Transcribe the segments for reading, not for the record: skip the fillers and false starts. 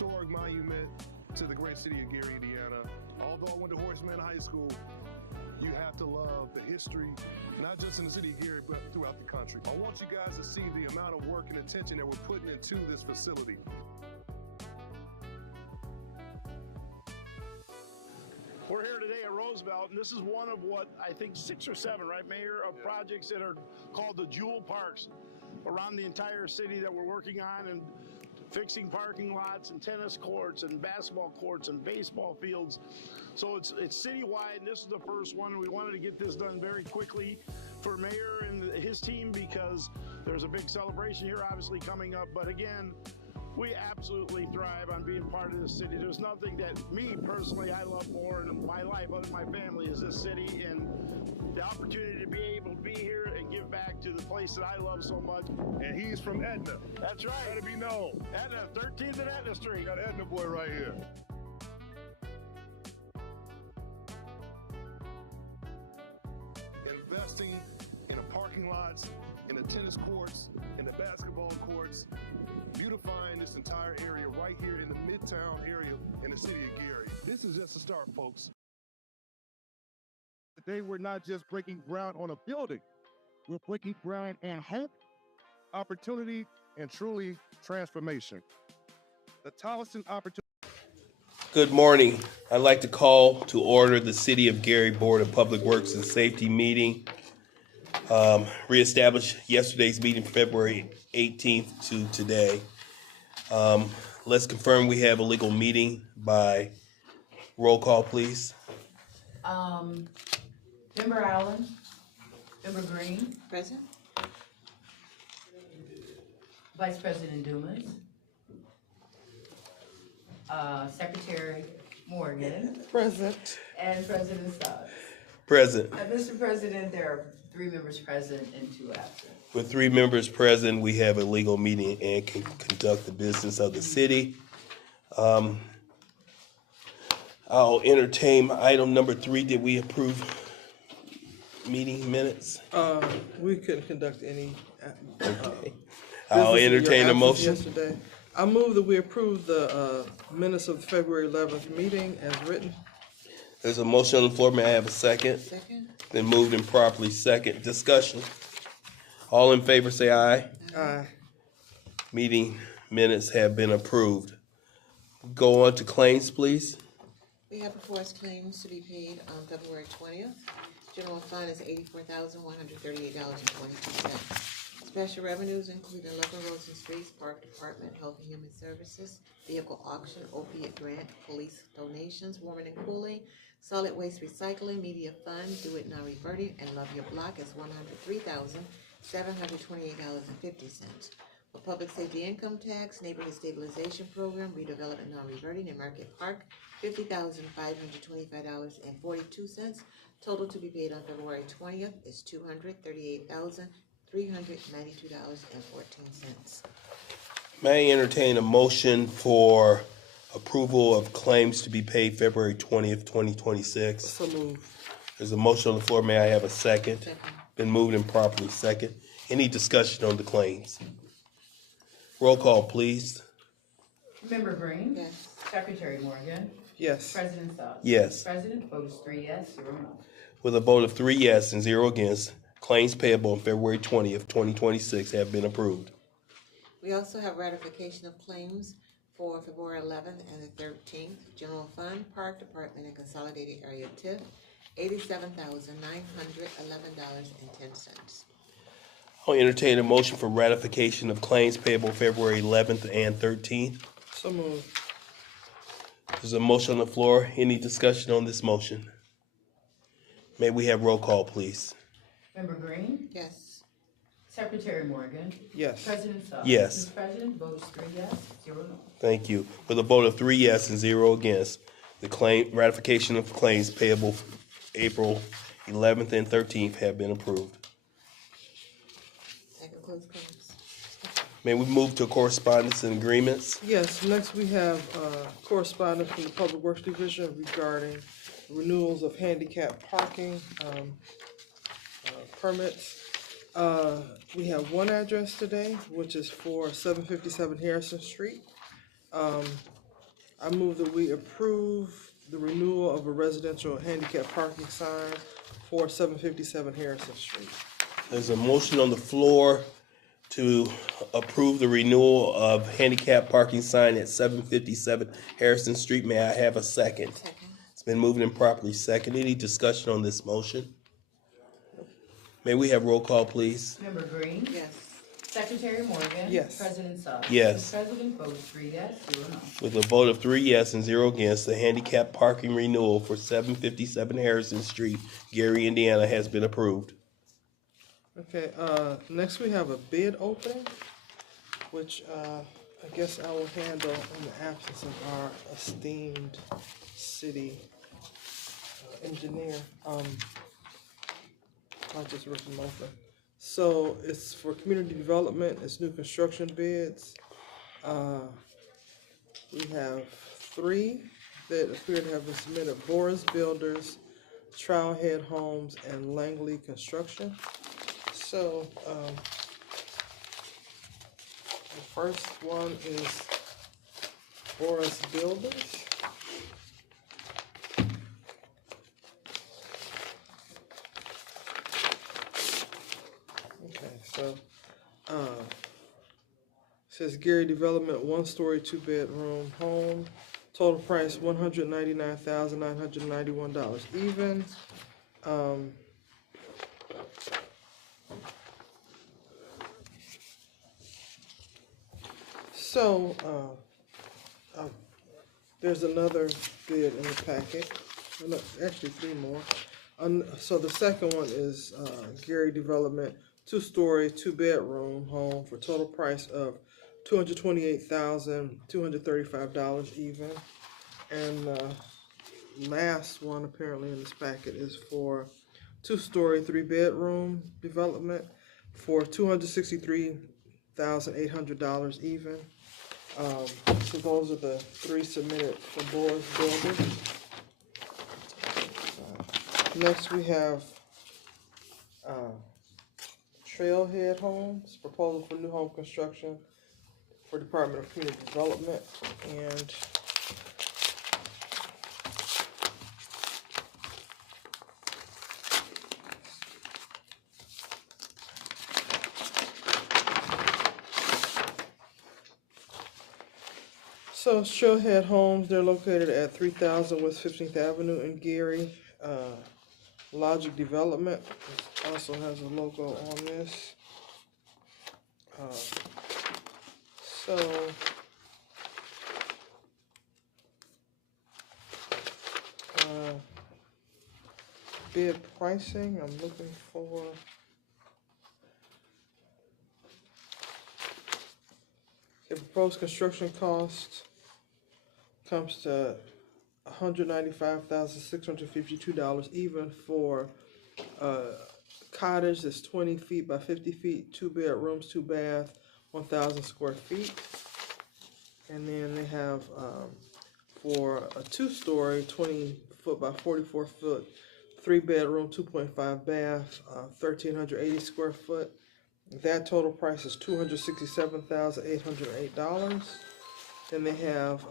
historic monument to the great city of Gary, Indiana. Although I went to Horace Mann High School, you have to love the history, not just in the city of Gary, but throughout the country. I want you guys to see the amount of work and attention that we're putting into this facility. We're here today at Roosevelt, and this is one of what I think 6 or 7, right, Mayor, of projects that are called the Jewel Parks around the entire city that we're working on, and fixing parking lots and tennis courts and basketball courts and baseball fields. So it's citywide, and this is the first one. We wanted to get this done very quickly for Mayor and his team because there's a big celebration here obviously coming up. But again, we absolutely thrive on being part of this city. There's nothing that me personally I love more in my life other than my family is this city, and the opportunity to be able to be here and give back to the place that I love so much. And he's from Etna. That's right. Gotta be known. Etna, 13th and Etna Street. Got Etna boy right here. Investing in the parking lots, in the tennis courts, in the basketball courts, beautifying this entire area right here in the Midtown area in the city of Gary. This is just a start, folks. Today, we're not just breaking ground on a building. We're breaking ground in hope, opportunity, and truly transformation. The Tolleson opportunity. Good morning. I'd like to call to order the City of Gary Board of Public Works and Safety meeting. Reestablished yesterday's meeting, February 18th to today. Let's confirm we have a legal meeting by roll call, please. Member Allen, Member Green, Present. Vice President Dumas, Secretary Morgan, Present. and President Stotts. Present. Mr. President, there are 3 members present and 2 absent. With 3 members present, we have a legal meeting and can conduct the business of the city. I'll entertain item number 3. Did we approve meeting minutes? We couldn't conduct any. Okay. I'll entertain a motion. Yesterday. I move that we approve the minutes of the February 11th meeting as written. There's a motion on the floor. May I have a second? Second. Then moved and properly second. Discussion. All in favor say aye. Aye. Meeting minutes have been approved. Go on to claims, please. We have before us claims to be paid on February 20th. General fund is $84,138.22. Special revenues including liquor, roads and streets, park department, health and human services, vehicle auction, opiate grant, police donations, warming and cooling, solid waste recycling, media fund, do it now reverting, and love your block is $103,728.50. For public safety income tax, neighborhood stabilization program, redevelopment non-reverting in Market Park, $50,525.42. Total to be paid on February 20th is $238,392.14. May I entertain a motion for approval of claims to be paid February 20th, 2026? So move. There's a motion on the floor. May I have a second? Second. Been moved and properly second. Any discussion on the claims? Roll call, please. Member Green, Yes. Secretary Morgan, Yes. President Stotts. Yes. President votes 3 yes, 0 no. With a vote of 3 yes and 0 against, claims payable on February 20th, 2026 have been approved. We also have ratification of claims for February 11th and the 13th. General fund, park department, and consolidated area TIF, $87,911.10. I'll entertain a motion for ratification of claims payable February 11th and 13th. So move. There's a motion on the floor. Any discussion on this motion? May we have roll call, please? Member Green, Yes. Secretary Morgan, Yes. President Stotts. Yes. Mr. President votes 3 yes, 0 no. Thank you. With a vote of 3 yes and 0 against, the ratification of claims payable April 11th and 13th have been approved. That concludes claims. May we move to correspondence and agreements? Yes. Next, we have correspondence from the Public Works Division regarding renewals of handicap parking permits. We have one address today, which is for 757 Harrison Street. I move that we approve the renewal of a residential handicap parking sign for 757 Harrison Street. There's a motion on the floor to approve the renewal of handicap parking sign at 757 Harrison Street. May I have a second? Second. It's been moved and properly seconded. Any discussion on this motion? May we have roll call, please? Member Green? Yes. Secretary Morgan? Yes. President Suggs? Yes. The President votes 3 yes, 0 no. With a vote of 3 yes and 0 against, the handicap parking renewal for 757 Harrison Street, Gary, Indiana, has been approved. Okay, next we have a bid opening, which I guess I will handle in the absence of our esteemed city engineer. I'll just rip them open. So it's for community development, it's new construction bids. We have 3 that appear to have been submitted: Boris Builders, Trailhead Homes, and Langley Construction. So, the first one is Boris Builders. Okay, so, says Gary Development, 1-story, 2-bedroom home. Total price $199,991 even. So, there's another bid in the packet. No, actually 3 more. So the second one is Gary Development, 2-story, 2-bedroom home for total price of $228,235 even. And last one apparently in this packet is for 2-story, 3-bedroom development for $263,800 even. So those are the 3 submitted for Boris Builders. Next we have Trailhead Homes, proposal for new home construction for Department of Community Development. And so Trailhead Homes, they're located at 3000 West 15th Avenue in Gary. Logic Development also has a logo on this. Bid pricing, I'm looking for the proposed construction cost comes to $195,652 even for cottage that's 20 feet by 50 feet, 2 bedrooms, 2 bath, 1,000 square feet. And then they have for a 2-story, 20 foot by 44 foot, 3 bedroom, 2.5 bath, 1,380 square foot. That total price is $267,808. Then they have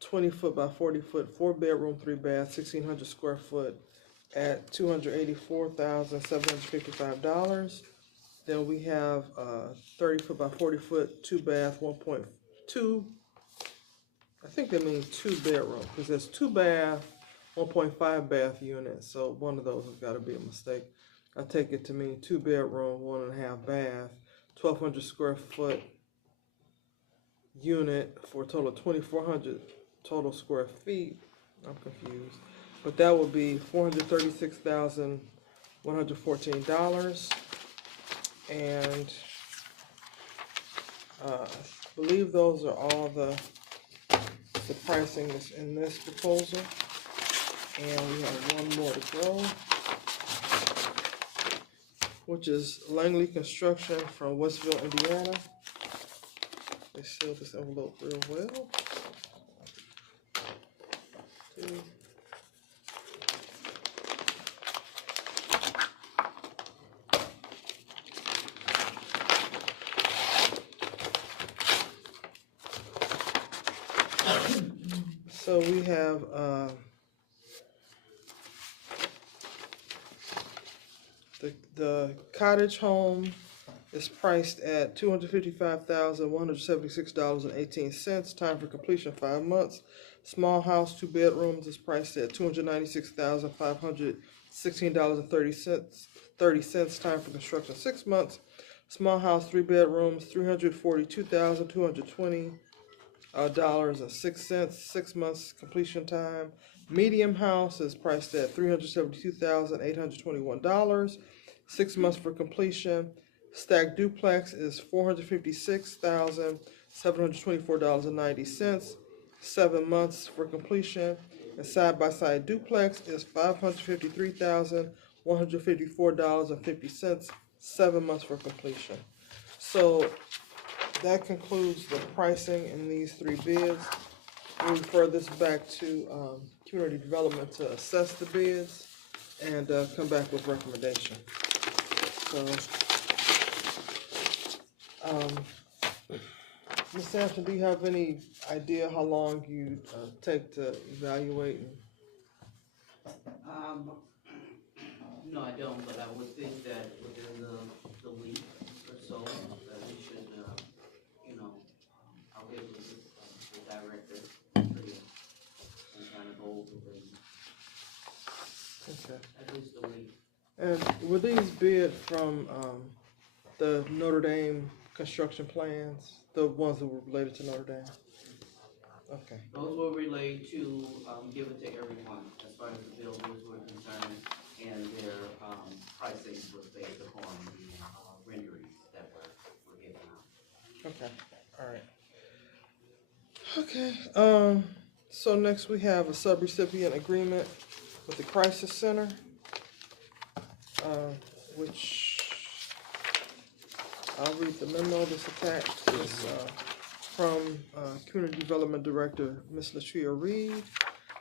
20 foot by 40 foot, 4 bedroom, 3 bath, 1,600 square foot at $284,755. Then we have 30 foot by 40 foot, 2 bath, 1.2. I think that means 2 bedroom because there's 2 bath, 1.5 bath units. So one of those has got to be a mistake. I take it to mean 2 bedroom, 1.5 bath, 1,200 square foot unit for a total of 2,400 total square feet. I'm confused, but that would be $436,114, and I believe those are all the pricing that's in this proposal. And we have one more to go, which is Langley Construction from Westville, Indiana. They sealed this envelope real well. So we have, the cottage home is priced at $255,176.18. Time for completion 5 months. Small house 2 bedrooms is priced at $296,516.30. Time for construction 6 months. Small house 3 bedrooms $342,220 6 months completion time. Medium house is priced at $372,821. 6 months for completion. Stacked duplex is $456,724.90. 7 months for completion. And side by side duplex is $553,154.50. 7 months for completion. So that concludes the pricing in these 3 bids. We'll refer this back to community development to assess the bids and come back with recommendation. So, Ms. Sampson, do you have any idea how long you take to evaluate? No, I don't, but I would think that within the week or so, that we should, I'll be able to get the director and kind of go over things, Okay. at least a week. And were these bid from the Notre Dame construction plans, the ones that were related to Notre Dame? Okay. Those were relayed to, given to everyone as far as the builders were concerned, and their pricing was based upon the renderings that were given out. Okay. All right. Okay. So next we have a subrecipient agreement with the Crisis Center, which I'll read the memo that's attached. It's from Community Development Director, Ms. Latria Reed.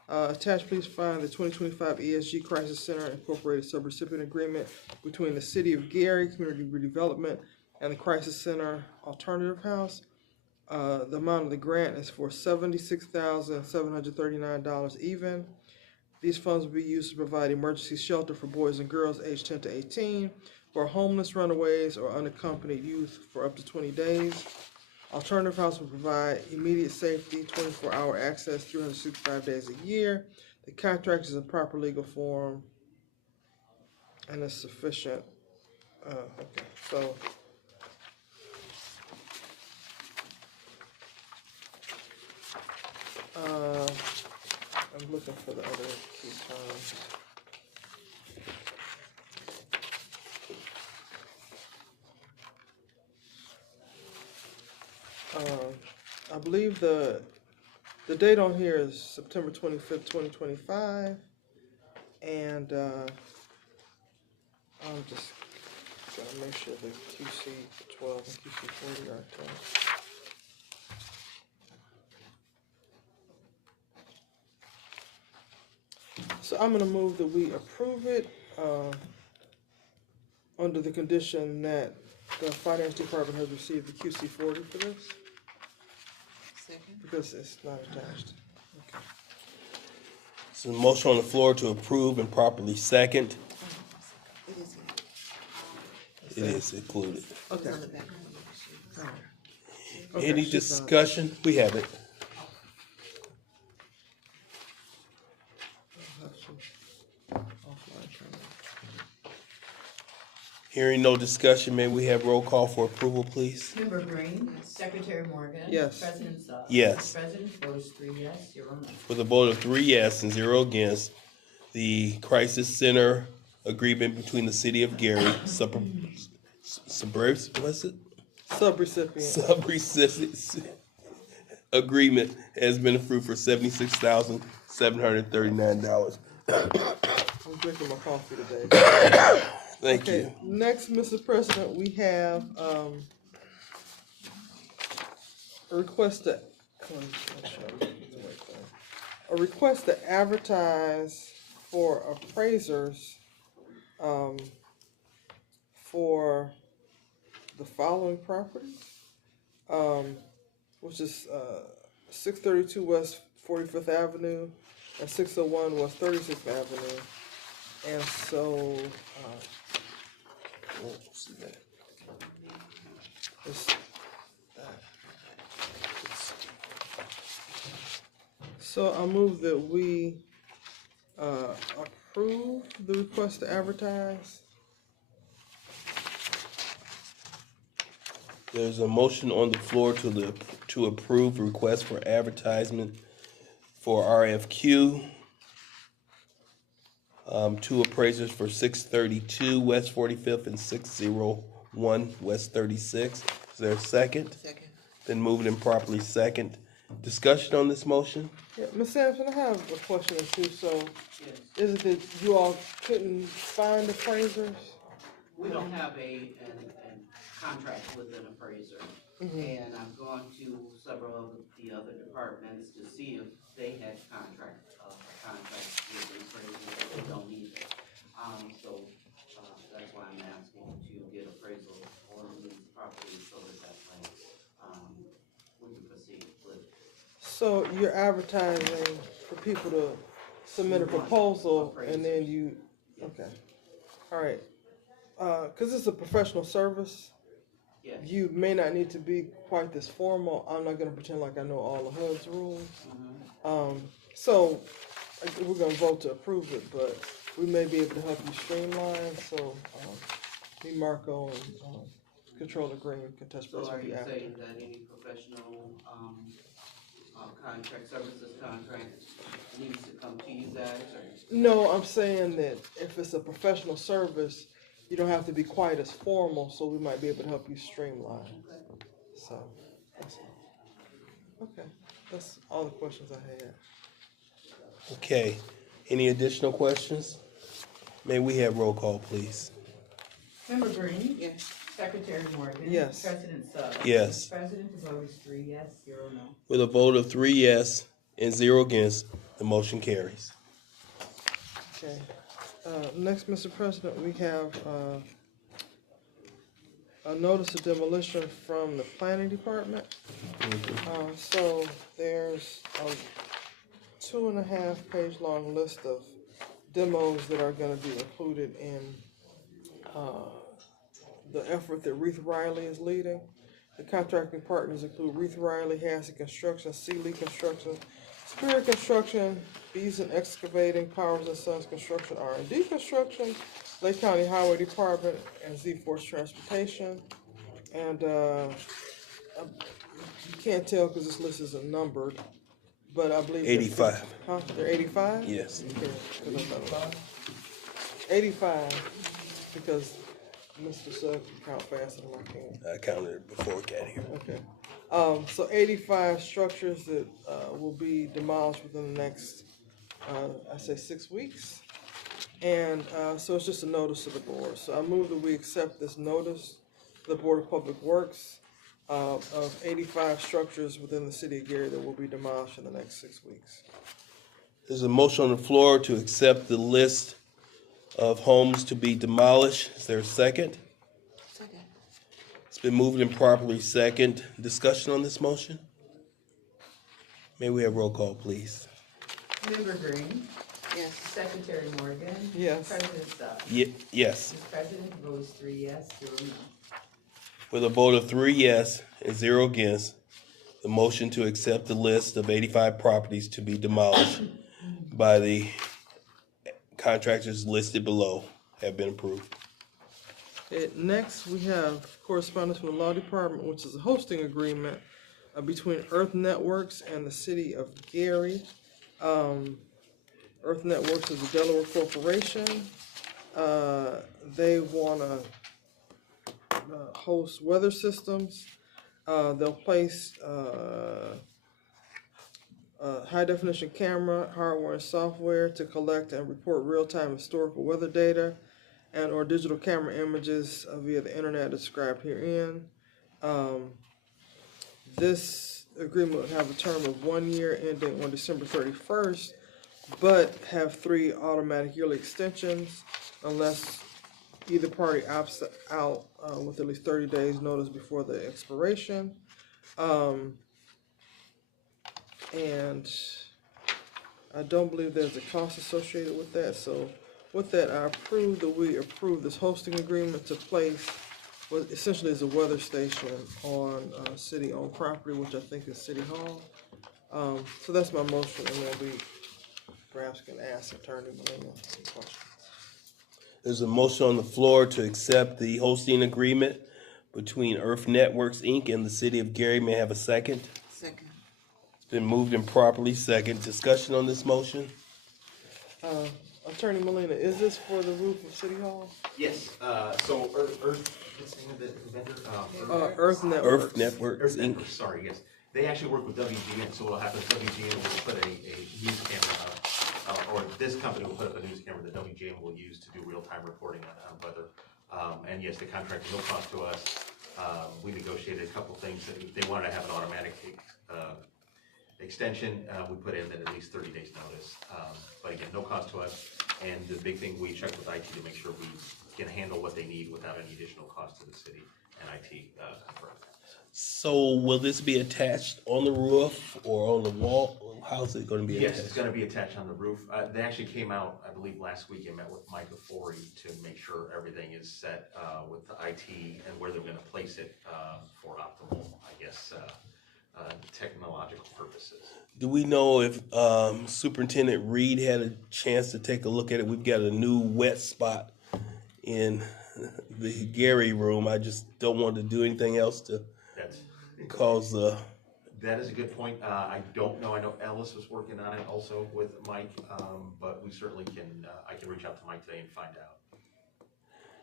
Attached, please find the 2025 ESG Crisis Center Incorporated subrecipient agreement between the City of Gary Community Redevelopment and the Crisis Center Alternative House. The amount of the grant is for $76,739 even. These funds will be used to provide emergency shelter for boys and girls aged 10 to 18, for homeless, runaways, or unaccompanied youth for up to 20 days. Alternative House will provide immediate safety, 24-hour access, 365 days a year. The contract is in proper legal form and is sufficient. Okay, so I'm looking for the other key terms. I believe the date on here is September 25th, 2025, and I'm just gonna make sure the QC 12 and QC 40 are attached. So I'm gonna move that we approve it under the condition that the Finance Department has received the QC 40 for this, Second. because it's not attached. Okay. So the motion on the floor to approve and properly second. It is It is included. Okay. on the back. Okay, Any she's discussion? We have it. Hearing no discussion, may we have roll call for approval, please? Member Green, Secretary Morgan. Yes. President Sugg. Yes. President votes 3 yes, 0 no. With a vote of 3 yes and 0 against, the Crisis Center agreement between the City of Gary, what's it? Subrecipient agreement has been approved for $76,739. I'm drinking my coffee today. Thank Okay, you. next, Mr. President, we have a request to advertise for appraisers for the following properties, which is 632 West 45th Avenue, and 601 West 36th Avenue. And so, so I move that we approve the request to advertise. There's a motion on the floor to approve request for advertisement for RFQ. Two appraisers for 632 West 45th and 601 West 36th. Is there a second? Second. Been moved and properly second. Discussion on this motion? Yeah, Ms. Sampson, I have a question or two. So, Yes. is it that you all couldn't find appraisers? We don't have a contract with an appraiser. And I've gone to several of the other departments to see if they had contracts with the appraiser, but they don't either. So that's why I'm asking to get appraisal on these properties so that way, we can proceed with. So you're advertising for people to submit a proposal, and then you, okay, all right. Because it's a professional service. Yes. You may not need to be quite this formal. I'm not going to pretend like I know all the HUD's rules. So we're going to vote to approve it, but we may be able to help you streamline. So me, Marco, and Controller Green can touch base So are with you you after. saying that any professional, services contract needs to come to you guys, or? No, I'm saying that if it's a professional service, you don't have to be quite as formal, so we might be able to help you streamline. So, that's all. Okay, that's all the questions I had. Okay. Any additional questions? May we have roll call, please? Member Green? Yes. Secretary Morgan? Yes. President Suggs? Yes. President, the vote is 3 yes, 0 no. With a vote of 3 yes and 0 against, the motion carries. Okay. Next, Mr. President, we have a notice of demolition from the planning department. So there's a 2.5-page long list of demos that are going to be included in the effort that Reith Riley is leading. The contracting partners include Reith Riley, Hassey Construction, Sealy Construction, Spirit Construction, Beeson Excavating, Powers and Sons Construction, R&D Construction, Lake County Highway Department, and Z-Force Transportation. And you can't tell because this list isn't numbered, but I believe 85. Huh? They're 85? Yes. Okay, 'cause I thought it was 85 because Mr. Suggs can count faster than I can. I counted it before it got here. Okay. So 85 structures that will be demolished within the next, I say 6 weeks. And so it's just a notice to the board. So I move that we accept this notice to the Board of Public Works of 85 structures within the city of Gary that will be demolished in the next 6 weeks. There's a motion on the floor to accept the list of homes to be demolished. Is there a second? Second. It's been moved and properly second. Discussion on this motion? May we have roll call, please? Member Green? Yes. Secretary Morgan? Yes. President Suggs? Yes. Mr. President, the vote is 3 yes, 0 no. With a vote of 3 yes and 0 against, the motion to accept the list of 85 properties to be demolished by the contractors listed below have been approved. Next, we have correspondence from the Law Department, which is a hosting agreement between Earth Networks and the city of Gary. Earth Networks is a Delaware corporation. They want to host weather systems. They'll place high-definition camera, hardware, and software to collect and report real-time historical weather data and or digital camera images via the internet described herein. This agreement would have a term of 1 year ending on December 31st, but have 3 automatic yearly extensions unless either party opts out with at least 30 days notice before the expiration. And I don't believe there's a cost associated with that, so with that, I approve that we approve this hosting agreement to place what essentially is a weather station on, city-owned property, which I think is City Hall. So that's my motion, and then we perhaps can ask Attorney Molina some questions. There's a motion on the floor to accept the hosting agreement between Earth Networks, Inc. and the City of Gary. May I have a second? Second. It's been moved and properly second. Discussion on this motion? Attorney Molina, is this for the roof of City Hall? Yes, so what's the name of the vendor? Earth Networks. Earth Networks, Earth Inc. Networks, sorry, yes. They actually work with WGN, so what'll happen is WGN will put a news camera up, or this company will put up a news camera that WGN will use to do real-time reporting on weather. And yes, the contract is no cost to us. We negotiated a couple things that if they wanted to have an automatic extension, we put in at least 30 days notice. But again, no cost to us. And the big thing, we checked with IT to make sure we can handle what they need without any additional cost to the city, and IT confirmed that. So will this be attached on the roof or on the wall? How's it going to be attached? Yes, it's gonna be attached on the roof. They actually came out, I believe, last week and met with Mike Afori to make sure everything is set with the IT and where they're gonna place it for optimal, I guess, technological purposes. Do we know if Superintendent Reed had a chance to take a look at it? We've got a new wet spot in the Gary room. I just don't want to do anything else to That's, cause that is a good point. I don't know. I know Ellis was working on it also with Mike, but we certainly can, I can reach out to Mike today and find out.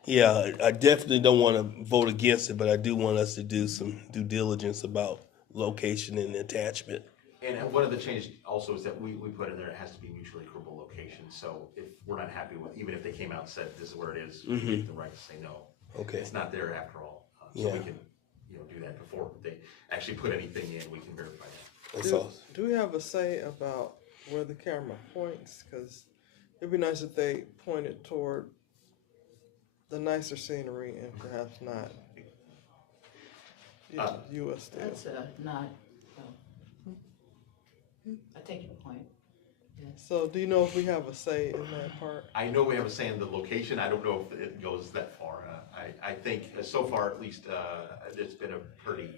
yeah, I definitely don't want to vote against it, but I do want us to do some due diligence about location and attachment. And one of the changes also is that we put in there, it has to be mutually agreeable location. So if we're not happy with, even if they came out and said, this is where it is, we have the right to say no. Okay. It's not there after all. So Yeah. we can, do that before they actually put anything in, we can verify that. That's all. Do we have a say about where the camera points? Because it'd be nice if they pointed toward the nicer scenery and perhaps not U.S. style. That's not, I take your point. So do you know if we have a say in that part? I know we have a say in the location. I don't know if it goes that far. I think so far, at least, it's been a pretty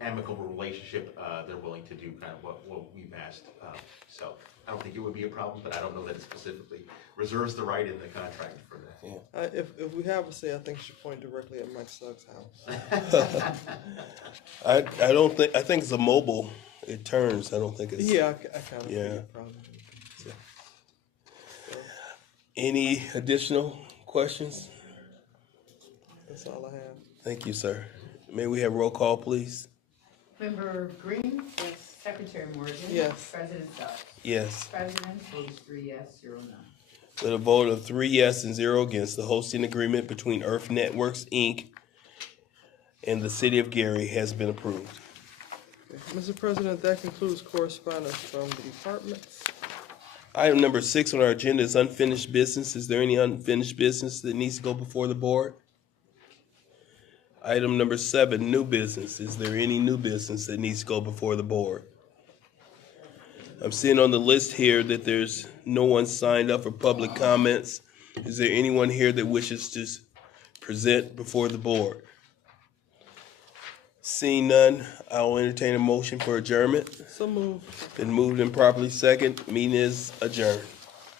amicable relationship. They're willing to do kind of what we've asked. So I don't think it would be a problem, but I don't know that it specifically reserves the right in the contract for that. If we have a say, I think you should point directly at Mike Suggs' house. I don't think, I think it's a mobile, it turns, I don't think it's. Yeah, I kind of Yeah. figured probably. Any additional questions? That's all I have. Thank you, sir. May we have roll call, please? Member Green? Yes. Secretary Morgan? Yes. President Suggs? Yes. President votes 3 yes, 0 no. With a vote of 3 yes and 0 against, the hosting agreement between Earth Networks, Inc. and the City of Gary has been approved. Okay. Mr. President, that concludes correspondence from the departments. Item number 6 on our agenda is unfinished business. Is there any unfinished business that needs to go before the board? Item number 7, new business. Is there any new business that needs to go before the board? I'm seeing on the list here that there's no one signed up for public comments. Is there anyone here that wishes to present before the board? Seeing none, I will entertain a motion for adjournment. So moved. Been moved and properly second. Meeting is adjourned.